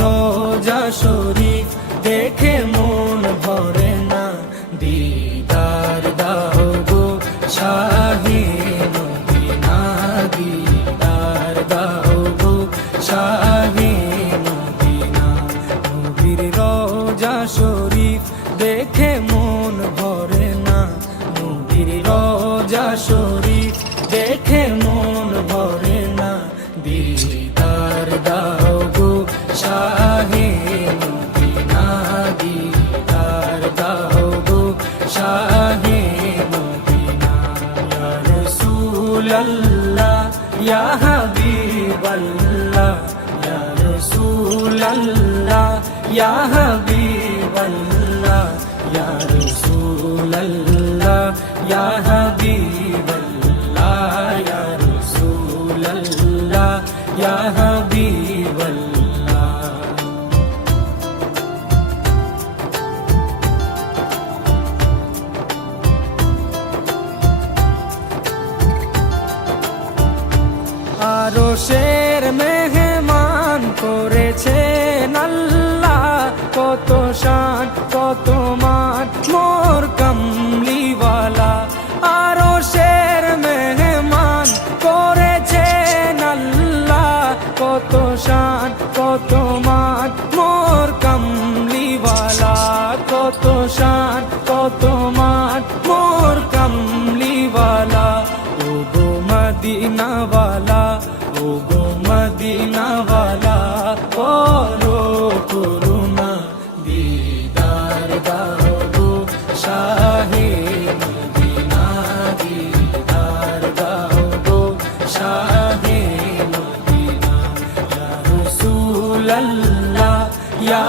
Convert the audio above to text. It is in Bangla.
রোজা শরীফ দেখে মন ভরে না, দিদার দাও গো শাহে মদিনা, দিদার দাও গো শাহে মদিনা। নবীর রোজা শরীফ দেখে মন ভরে না, নবীর রোজা শরীফ দেখে মন ভরে না, দিদার দাও গো শাহে মদিনা, দিদার দাও গো শাহে মদিনা। ইয়া রাসূলাল্লাহ ইয়া হাবিবাল্লাহ, ইয়া রাসূলাল্লাহ ইয়া হাবিবাল্লাহ, ইয়া রাসূলাল্লাহ ইয়া হাবিবাল্লাহ, ইয়া রাসূলাল্লাহ ইয়া হাবিবাল্লাহ। আরশের মেহমান করেছেন আল্লাহ, কত শান কত মান মোর কামলিওয়ালা। আরশের মেহমান করেছেন আল্লাহ, কত শান কত মান মোর কামলিওয়ালা, কত শান কত মান মোর কামলিওয়ালা। ও গো মদিনাওয়ালা, ও গো মদিনাওয়ালা, করো করুণা, দিদার দাও গো শাহে মদিনা, দিদার দাও গো শাহে মদিনা। ইয়া রাসূলাল্লাহ ইয়া